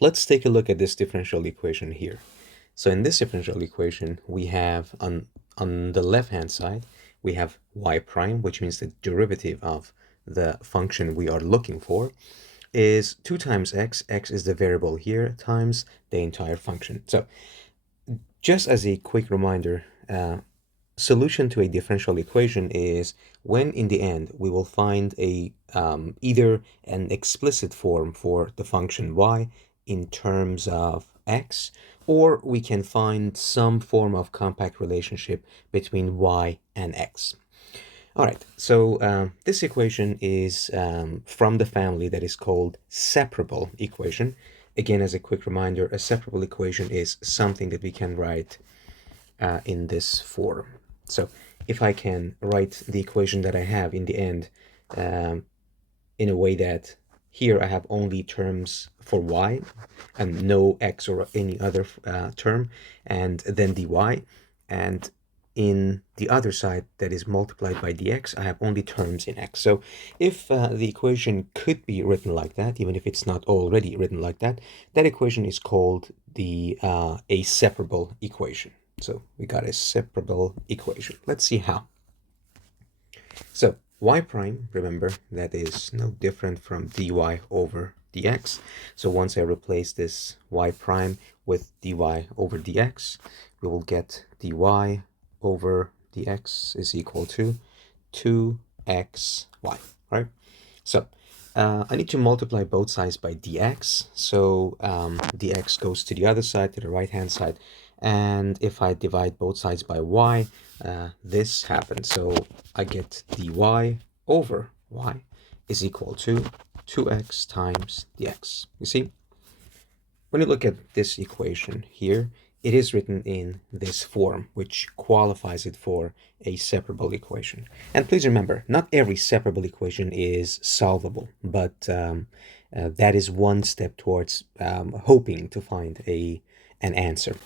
Let's take a look at this differential equation here. So in this differential equation, we have on the left-hand side, we have y prime, which means the derivative of the function we are looking for is 2 times x is the variable here, times the entire function. So just as a quick reminder, solution to a differential equation is when in the end we will find a either an explicit form for the function y in terms of x, or we can find some form of compact relationship between y and x. All right, so this equation is from the family that is called separable equation. Again, as a quick reminder, a separable equation is something that we can write in this form. So if I can write the equation that I have in the end in a way that here I have only terms for y and no x or any other term, and then dy, and in the other side that is multiplied by dx, I have only terms in x. So if the equation could be written like that, even if it's not already written like that, that equation is called the a separable equation. So we got a separable equation. Let's see how. So y prime, remember, that is no different from dy over dx. So once I replace this y prime with dy over dx, we will get dy over dx is equal to 2xy, right? So I need to multiply both sides by dx. So dx goes to the other side, to the right-hand side. And if I divide both sides by y, this happens. So I get dy over y is equal to 2x times dx. You see? When you look at this equation here, it is written in this form, which qualifies it for a separable equation. And please remember, not every separable equation is solvable, but that is one step towards hoping to find an answer.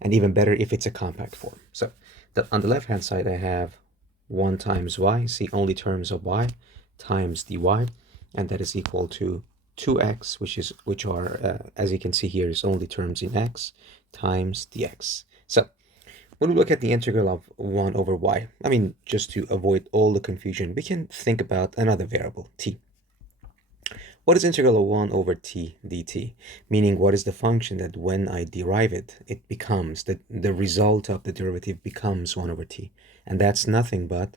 And even better if it's a compact form. So on the left-hand side, I have 1 times y, see only terms of y, times dy, and that is equal to 2x, which are, as you can see here, is only terms in x, times dx. So when we look at the integral of 1 over y, I mean, just to avoid all the confusion, we can think about another variable, t. What is integral of 1 over t dt? Meaning, what is the function that when I derive it, it becomes, the result of the derivative becomes 1 over t. And that's nothing but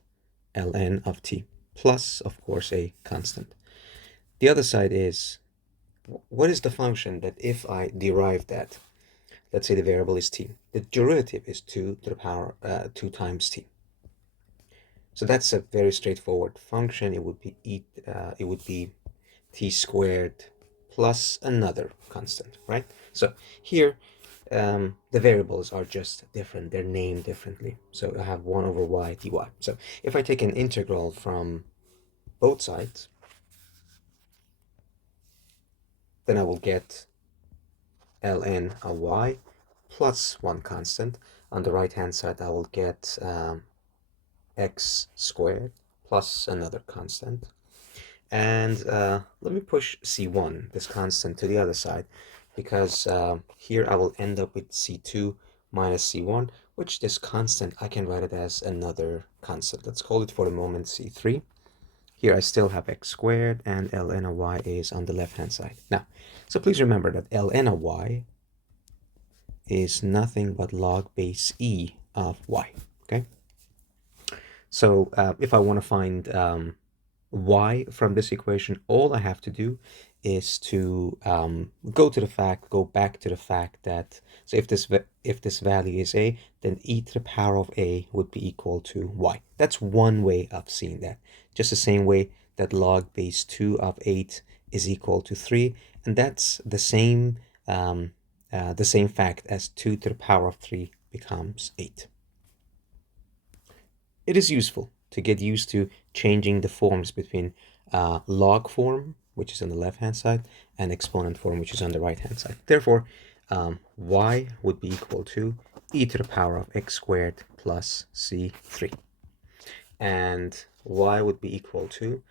ln of t, plus, of course, a constant. The other side is, what is the function that if I derive that, let's say the variable is t, the derivative is 2 to the power 2 times t. So that's a very straightforward function. It would be t squared plus another constant, right? So here the variables are just different. They're named differently. So I have 1 over y dy. So if I take an integral from both sides, then I will get ln of y plus one constant. On the right-hand side, I will get x squared plus another constant. And let me push c1, this constant, to the other side, because here I will end up with c2 minus c1, which this constant, I can write it as another constant. Let's call it for the moment c3. Here I still have x squared, and ln of y is on the left-hand side. Now, so please remember that ln of y is nothing but log base e of y, okay? So if I want to find y from this equation, all I have to do is to go back to the fact that, so if this value is a, then e to the power of a would be equal to y. That's one way of seeing that. Just the same way that log base 2 of 8 is equal to 3, and that's the same fact as 2 to the power of 3 becomes 8. It is useful to get used to changing the forms between log form, which is on the left-hand side, and exponent form, which is on the right-hand side. Therefore, y would be equal to e to the power of x squared plus c3. And y would be equal to,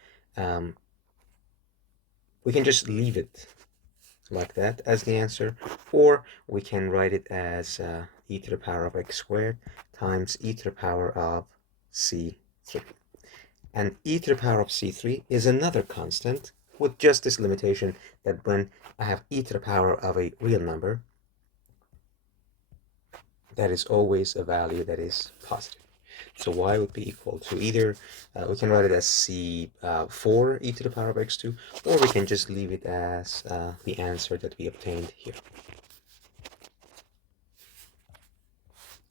we can just leave it like that as the answer, or we can write it as e to the power of x squared times e to the power of c3. And e to the power of c3 is another constant with just this limitation that when I have e to the power of a real number, that is always a value that is positive. So y would be equal to either, we can write it as c4 e to the power of x2, or we can just leave it as the answer that we obtained here.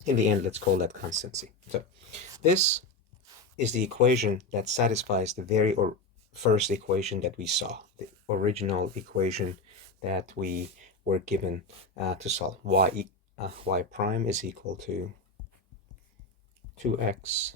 In the end, let's call that constant c. So this is the equation that satisfies the very first equation that we saw, the original equation that we were given to solve. Y prime is equal to 2xy.